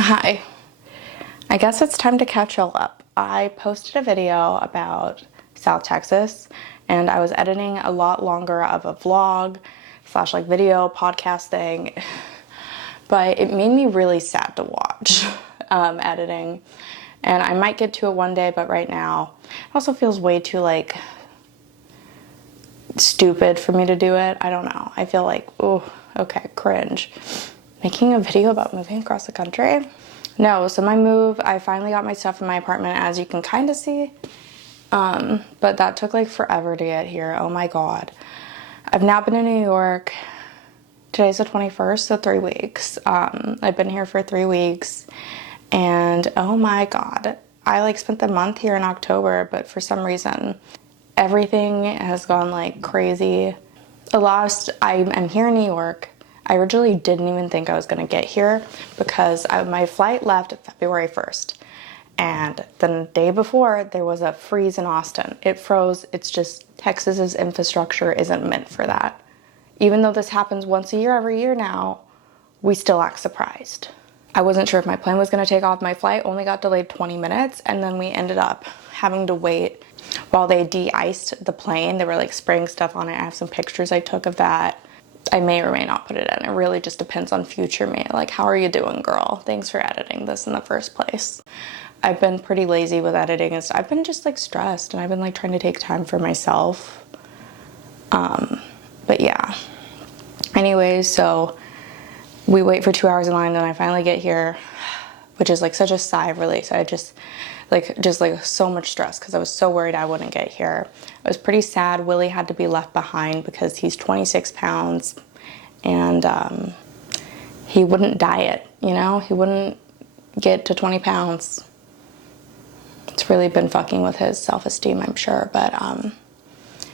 Hi. I guess it's time to catch y'all up. I posted a video about South Texas and I was editing a lot longer of a vlog slash like video podcast thing, but it made me really sad to watch editing, and I might get to it one day, but right now it also feels way too like stupid for me to do it. I don't know. I feel like, oh, okay, cringe. Making a video about moving across the country? No, so my move, I finally got my stuff in my apartment, as you can kind of see. But that took like forever to get here. Oh my God. I've now been in New York. Today's the 21st, so 3 weeks. I've been here for 3 weeks and oh my God. I like spent the month here in October, but for some reason, everything has gone like crazy. I'm here in New York. I originally didn't even think I was gonna get here because my flight left February 1st. And the day before, there was a freeze in Austin. It froze. It's just Texas's infrastructure isn't meant for that. Even though this happens once a year, every year now, we still act surprised. I wasn't sure if my plane was gonna take off. My flight only got delayed 20 minutes, and then we ended up having to wait while they de-iced the plane. They were like spraying stuff on it. I have some pictures I took of that. I may or may not put it in. It really just depends on future me. Like, how are you doing, girl? Thanks for editing this in the first place. I've been pretty lazy with editing and I've been just like stressed, and I've been like trying to take time for myself. But yeah. Anyways, so we wait for 2 hours in line, then I finally get here, which is like such a sigh of relief. I just like so much stress because I was so worried I wouldn't get here. I was pretty sad. Willie had to be left behind because he's 26 pounds and he wouldn't diet, you know? He wouldn't get to 20 pounds. It's really been fucking with his self-esteem, I'm sure. But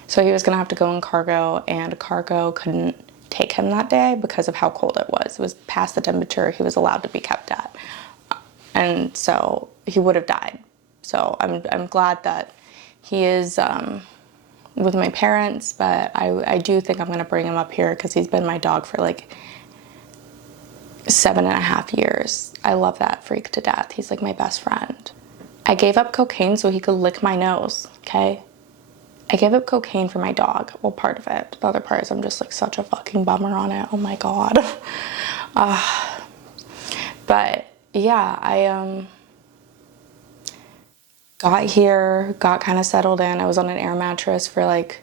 so he was gonna have to go in cargo, and cargo couldn't take him that day because of how cold it was. It was past the temperature he was allowed to be kept at. And so he would have died. So I'm glad that he is with my parents, but I do think I'm gonna bring him up here because he's been my dog for like 7.5 years. I love that freak to death. He's like my best friend. I gave up cocaine so he could lick my nose, okay? I gave up cocaine for my dog. Well, part of it. The other part is I'm just like such a fucking bummer on it. Oh my God. But yeah, I got here, got kind of settled in. I was on an air mattress for like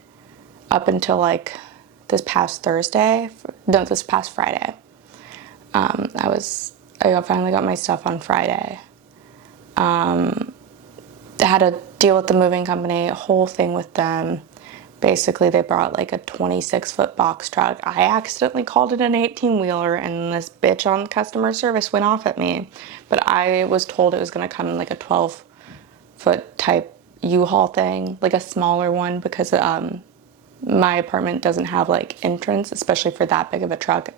up until like this past Friday. I finally got my stuff on Friday. I had to deal with the moving company, a whole thing with them. Basically, they brought like a 26-foot box truck. I accidentally called it an 18-wheeler, and this bitch on customer service went off at me. But I was told it was gonna come in like a 12-foot type U-Haul thing, like a smaller one, because my apartment doesn't have like entrance, especially for that big of a truck.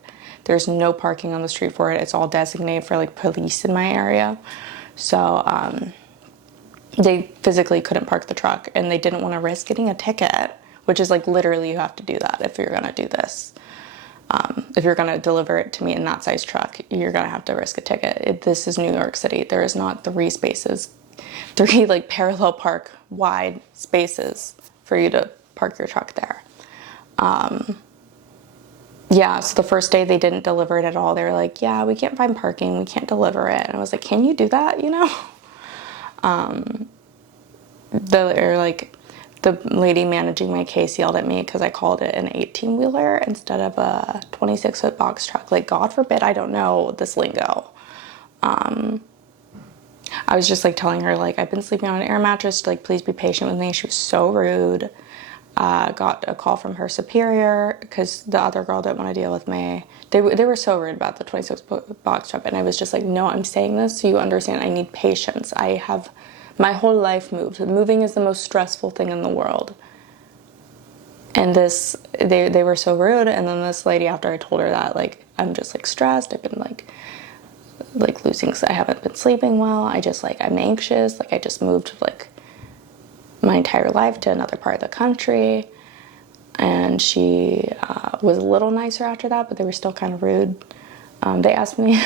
There's no parking on the street for it. It's all designated for like police in my area. So they physically couldn't park the truck, and they didn't want to risk getting a ticket, which is like literally you have to do that if you're gonna do this. If you're gonna deliver it to me in that size truck, you're gonna have to risk a ticket. This is New York City. There is not three like parallel park wide spaces for you to park your truck there. Yeah, so the first day they didn't deliver it at all. They were like, yeah, we can't find parking, we can't deliver it. And I was like, can you do that, you know? The lady managing my case yelled at me because I called it an 18-wheeler instead of a 26-foot box truck. Like, God forbid I don't know this lingo. I was just like telling her, like, I've been sleeping on an air mattress, like, please be patient with me. She was so rude. Got a call from her superior because the other girl didn't want to deal with me. They were so rude about the 26-foot box truck, and I was just like, no, I'm saying this so you understand I need patience. I have my whole life moved. Moving is the most stressful thing in the world. And they were so rude. And then this lady, after I told her that, like, I'm just like stressed. I've been like losing, I haven't been sleeping well. I'm anxious. Like, I just moved like my entire life to another part of the country. And she was a little nicer after that, but they were still kind of rude. They asked me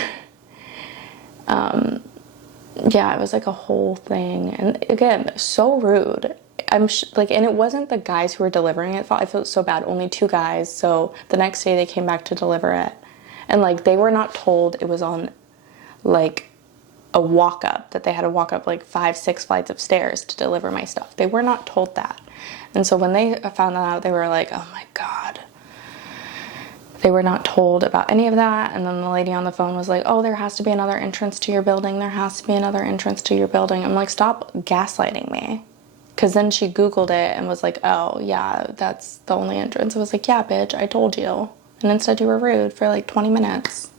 Yeah, it was like a whole thing. And again, so rude. Like, and it wasn't the guys who were delivering it. I felt so bad. Only 2 guys. So the next day they came back to deliver it. And like, they were not told it was on like a walk up, that they had to walk up like 5-6 flights of stairs to deliver my stuff. They were not told that. And so when they found that out, they were like, oh my God. They were not told about any of that. And then the lady on the phone was like, oh, there has to be another entrance to your building. There has to be another entrance to your building. I'm like, stop gaslighting me. Because then she Googled it and was like, oh, yeah, that's the only entrance. I was like, yeah, bitch, I told you. And instead you were rude for like 20 minutes.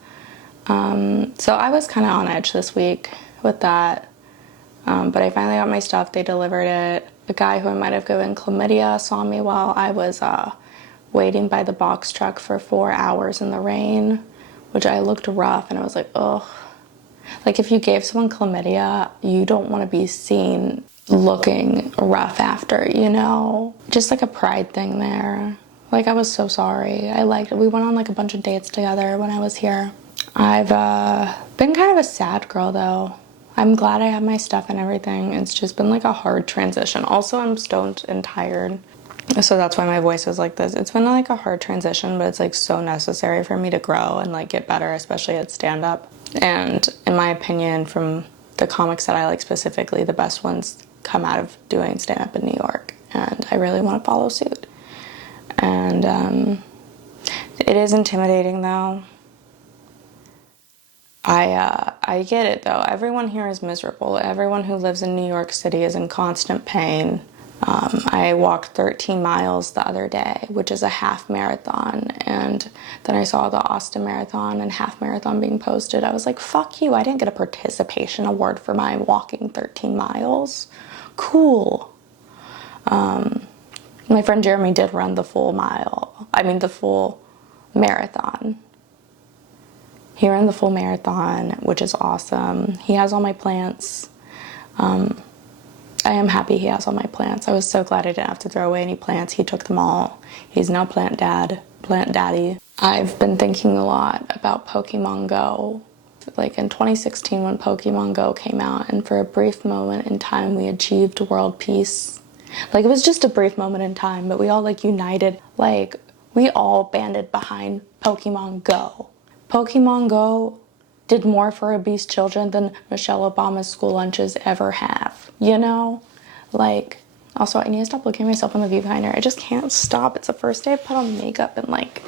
So I was kind of on edge this week with that. But I finally got my stuff. They delivered it. The guy who I might have given chlamydia saw me while I was waiting by the box truck for 4 hours in the rain, which I looked rough, and I was like, ugh. Like, if you gave someone chlamydia, you don't want to be seen looking rough after, you know? Just like a pride thing there. Like, I was so sorry. I liked it. We went on like a bunch of dates together when I was here. I've been kind of a sad girl though. I'm glad I have my stuff and everything. It's just been like a hard transition. Also, I'm stoned and tired, so that's why my voice is like this. It's been like a hard transition, but it's like so necessary for me to grow and like get better, especially at stand-up. And in my opinion, from the comics that I like specifically, the best ones come out of doing stand-up in New York, and I really want to follow suit. And it is intimidating though. I get it though. Everyone here is miserable. Everyone who lives in New York City is in constant pain. I walked 13 miles the other day, which is a half marathon, and then I saw the Austin Marathon and half marathon being posted. I was like, fuck you, I didn't get a participation award for my walking 13 miles. Cool. My friend Jeremy did run the full marathon. He ran the full marathon, which is awesome. He has all my plants. I am happy he has all my plants. I was so glad I didn't have to throw away any plants. He took them all. He's now plant daddy. I've been thinking a lot about Pokemon Go. Like in 2016 when Pokemon Go came out, and for a brief moment in time we achieved world peace. Like, it was just a brief moment in time, but we all like united. Like, we all banded behind Pokemon Go. Pokemon Go did more for obese children than Michelle Obama's school lunches ever have, you know? Like, also, I need to stop looking at myself in the viewfinder. I just can't stop. It's the first day I put on makeup in like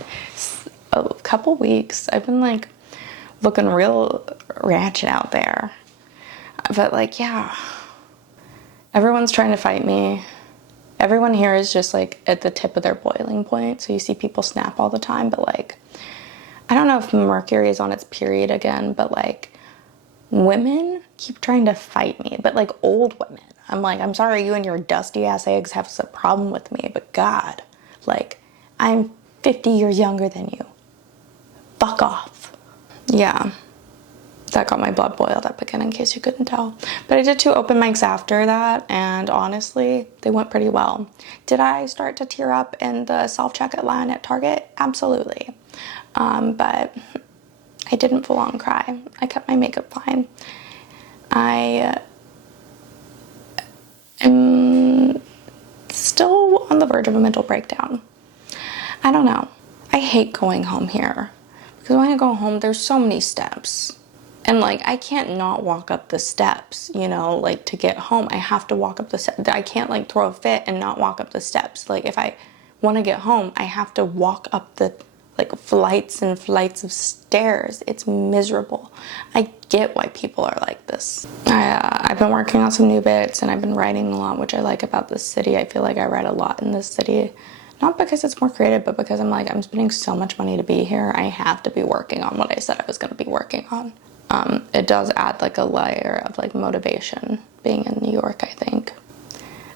a couple weeks. I've been like looking real ratchet out there. But like, yeah, everyone's trying to fight me. Everyone here is just like at the tip of their boiling point. So you see people snap all the time, but like, I don't know if Mercury is on its period again, but like, women keep trying to fight me, but like old women. I'm like, I'm sorry you and your dusty ass eggs have a problem with me, but God, like, I'm 50 years younger than you. Fuck off. Yeah, that got my blood boiled up again, in case you couldn't tell. But I did 2 open mics after that, and honestly, they went pretty well. Did I start to tear up in the self-checkout line at Target? Absolutely. But I didn't full on cry. I kept my makeup fine. I am still on the verge of a mental breakdown. I don't know. I hate going home here, because when I go home, there's so many steps. And like, I can't not walk up the steps, you know, like to get home. I have to walk up the steps. I can't like throw a fit and not walk up the steps. Like, if I want to get home, I have to walk up the like flights and flights of stairs. It's miserable. I get why people are like this. I've been working on some new bits, and I've been writing a lot, which I like about this city. I feel like I write a lot in this city. Not because it's more creative, but because I'm like, I'm spending so much money to be here. I have to be working on what I said I was going to be working on. It does add like a layer of like motivation being in New York, I think.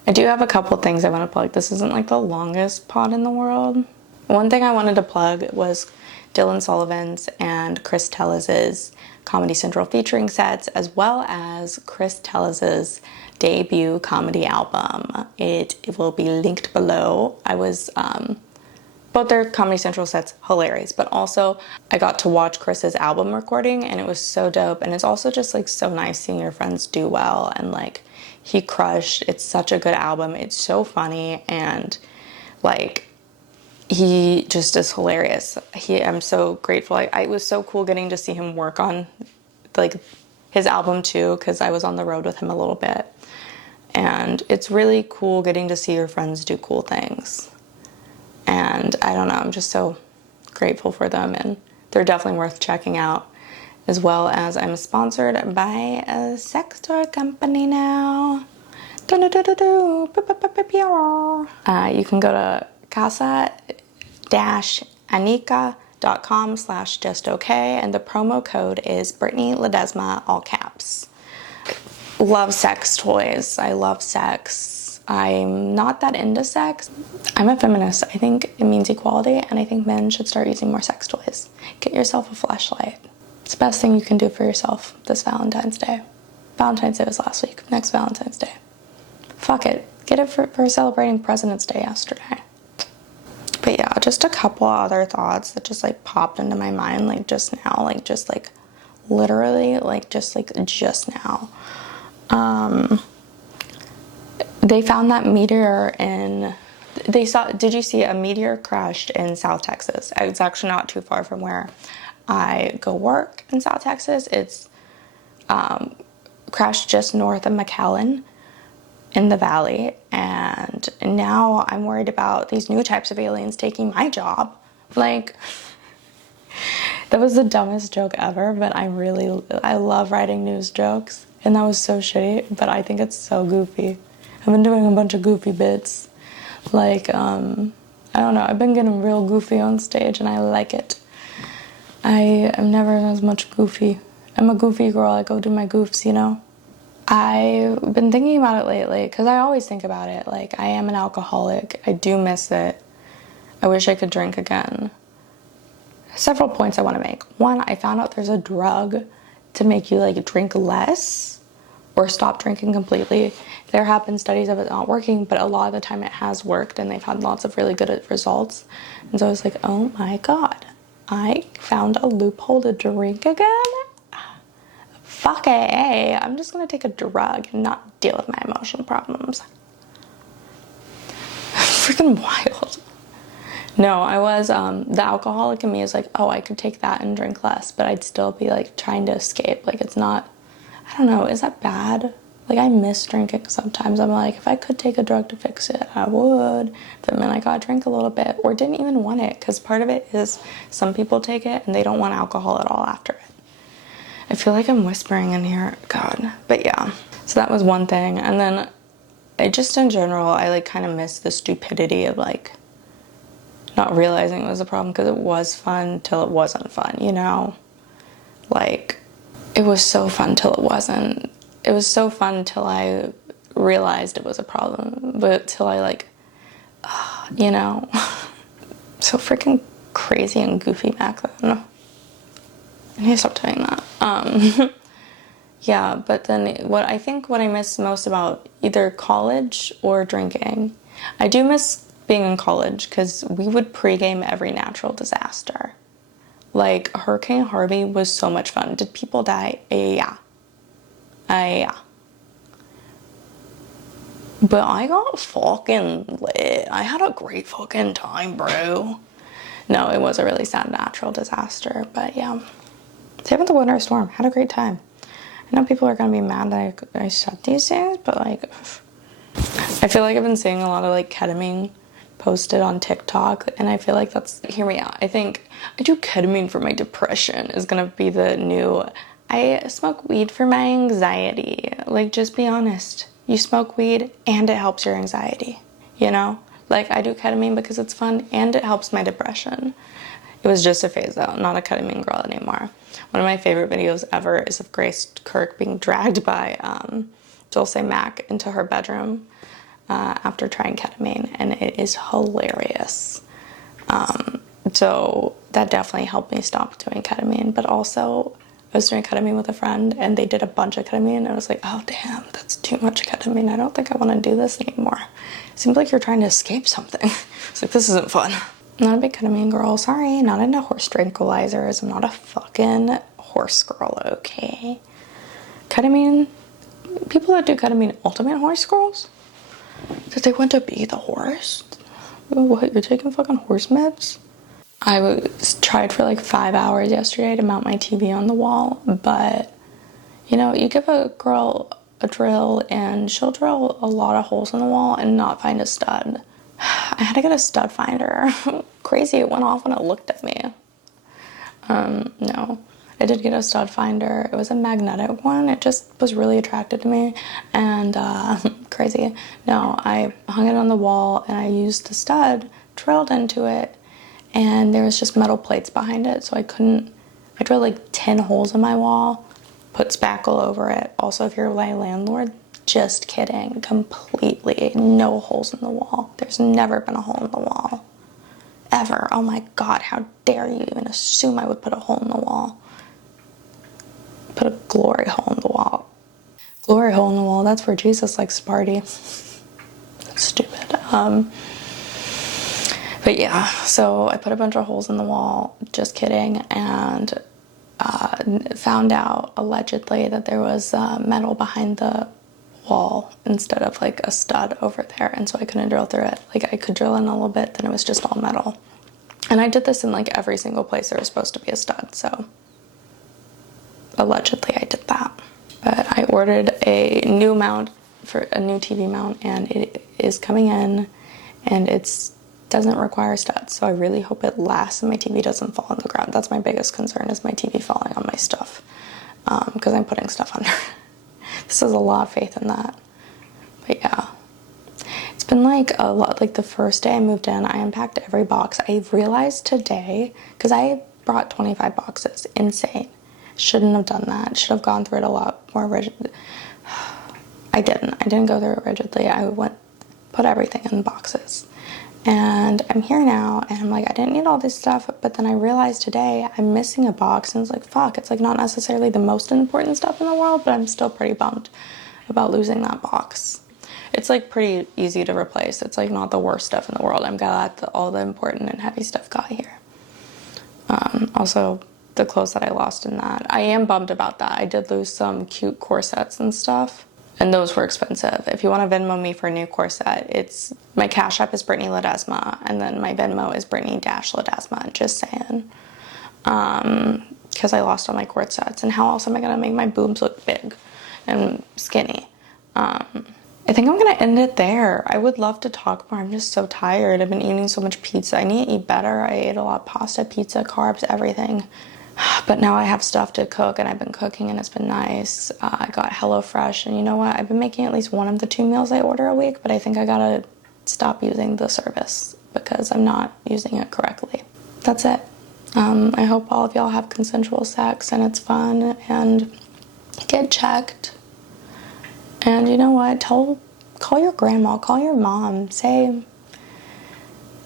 I do have a couple things I want to plug. This isn't like the longest pod in the world. One thing I wanted to plug was Dylan Sullivan's and Chris Tellez's Comedy Central featuring sets, as well as Chris Tellez's debut comedy album. It will be linked below. I was Both their Comedy Central sets, hilarious. But also, I got to watch Chris's album recording, and it was so dope. And it's also just like so nice seeing your friends do well, and like he crushed. It's such a good album. It's so funny, and like he just is hilarious. I'm so grateful. It was so cool getting to see him work on like his album too, because I was on the road with him a little bit. And it's really cool getting to see your friends do cool things. And I don't know, I'm just so grateful for them, and they're definitely worth checking out. As well as I'm sponsored by a sex toy company now. You can go to casa-anika.com/justokay, and the promo code is Brittany Ledesma, all caps. Love sex toys. I love sex. I'm not that into sex. I'm a feminist. I think it means equality, and I think men should start using more sex toys. Get yourself a fleshlight. It's the best thing you can do for yourself this Valentine's Day. Valentine's Day was last week. Next Valentine's Day. Fuck it. Get it for celebrating President's Day yesterday. But yeah, just a couple other thoughts that just like popped into my mind like just now. Like just like literally like just now. They found that meteor did you see a meteor crashed in South Texas? It's actually not too far from where I go work in South Texas. It's crashed just north of McAllen in the valley, and now I'm worried about these new types of aliens taking my job. Like, that was the dumbest joke ever, but I love writing news jokes, and that was so shitty, but I think it's so goofy. I've been doing a bunch of goofy bits. Like, I don't know, I've been getting real goofy on stage, and I like it. I am never as much goofy. I'm a goofy girl, I go do my goofs, you know? I've been thinking about it lately, because I always think about it. Like, I am an alcoholic. I do miss it. I wish I could drink again. Several points I want to make. One, I found out there's a drug to make you, like, drink less or stop drinking completely. There have been studies of it not working, but a lot of the time it has worked, and they've had lots of really good results. And so I was like, oh my God, I found a loophole to drink again? Fuck AA, I'm just gonna take a drug and not deal with my emotional problems. Freaking wild. No, I was, the alcoholic in me is like, oh, I could take that and drink less, but I'd still be like trying to escape. Like, it's not, I don't know, is that bad? Like, I miss drinking sometimes. I'm like, if I could take a drug to fix it, I would. But then I gotta drink a little bit, or didn't even want it, because part of it is some people take it and they don't want alcohol at all after it. I feel like I'm whispering in here, God. But yeah, so that was one thing. And then I just, in general, I like kind of miss the stupidity of like not realizing it was a problem, because it was fun till it wasn't fun, you know? Like, it was so fun till it wasn't. It was so fun till I realized it was a problem, but till I like, you know, so freaking crazy and goofy back then. I need to stop doing that. Yeah, but then what I miss most about either college or drinking, I do miss being in college, because we would pregame every natural disaster. Like, Hurricane Harvey was so much fun. Did people die? Yeah. Yeah. But I got fucking lit. I had a great fucking time, bro. No, it was a really sad natural disaster, but yeah. Same with the winter storm. Had a great time. I know people are gonna be mad that I said these things, but like, I feel like I've been seeing a lot of like ketamine posted on TikTok, and I feel like that's, hear me out. I think I do ketamine for my depression is gonna be the new, I smoke weed for my anxiety. Like, just be honest. You smoke weed and it helps your anxiety, you know? Like, I do ketamine because it's fun and it helps my depression. It was just a phase though, not a ketamine girl anymore. One of my favorite videos ever is of Grace Kirk being dragged by Dulce Mack into her bedroom after trying ketamine, and it is hilarious. So that definitely helped me stop doing ketamine, but also I was doing ketamine with a friend and they did a bunch of ketamine, and I was like, oh damn, that's too much ketamine. I don't think I want to do this anymore. It seems like you're trying to escape something. It's like, this isn't fun. Not a big ketamine girl. Sorry, not into horse tranquilizers. I'm not a fucking horse girl, okay? Ketamine, people that do ketamine ultimate horse girls? That they want to be the horse? What, you're taking fucking horse meds? Tried for like 5 hours yesterday to mount my TV on the wall, but you know, you give a girl a drill and she'll drill a lot of holes in the wall and not find a stud. I had to get a stud finder. Crazy, it went off when it looked at me. No, I did get a stud finder. It was a magnetic one. It just was really attracted to me, and crazy. No, I hung it on the wall and I used the stud, drilled into it, and there was just metal plates behind it, so I drilled like 10 holes in my wall, put spackle over it. Also, if you're my landlord, just kidding, completely no holes in the wall. There's never been a hole in the wall. Ever. Oh my God, how dare you even assume I would put a hole in the wall. Put a glory hole in the wall. Glory hole in the wall, that's where Jesus likes to party. Stupid. But yeah, so I put a bunch of holes in the wall, just kidding, and found out allegedly that there was metal behind the wall instead of like a stud over there, and so I couldn't drill through it. Like I could drill in a little bit, then it was just all metal. And I did this in like every single place there was supposed to be a stud, so allegedly I did that. But I ordered a new mount for a new TV mount, and it is coming in, and it doesn't require studs, so I really hope it lasts and my TV doesn't fall on the ground. That's my biggest concern, is my TV falling on my stuff, because I'm putting stuff under. This is a lot of faith in that. But yeah, it's been like a lot. Like the first day I moved in, I unpacked every box. I realized today, because I brought 25 boxes, insane. Shouldn't have done that. Should have gone through it a lot more rigid. I didn't go through it rigidly. I put everything in boxes. And I'm here now, and I'm like, I didn't need all this stuff, but then I realized today I'm missing a box, and it's like, fuck, it's like not necessarily the most important stuff in the world, but I'm still pretty bummed about losing that box. It's like pretty easy to replace. It's like not the worst stuff in the world. I'm glad that all the important and heavy stuff got here. Also, the clothes that I lost in that. I am bummed about that. I did lose some cute corsets and stuff, and those were expensive. If you want to Venmo me for a new corset, my Cash App is Brittany Ledesma, and then my Venmo is Brittany-Ledesma, just saying. Because I lost all my corsets, and how else am I going to make my boobs look big and skinny? I think I'm going to end it there. I would love to talk more. I'm just so tired. I've been eating so much pizza. I need to eat better. I ate a lot of pasta, pizza, carbs, everything. But now I have stuff to cook, and I've been cooking, and it's been nice. I got HelloFresh, and you know what? I've been making at least one of the 2 meals I order a week, but I think I gotta stop using the service because I'm not using it correctly. That's it. I hope all of y'all have consensual sex, and it's fun, and get checked. And you know what? Call your grandma, call your mom, say,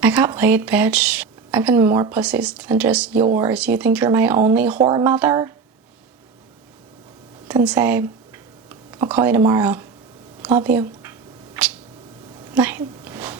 I got laid, bitch. I've been more pussies than just yours. You think you're my only whore mother? Then say, I'll call you tomorrow. Love you. Night.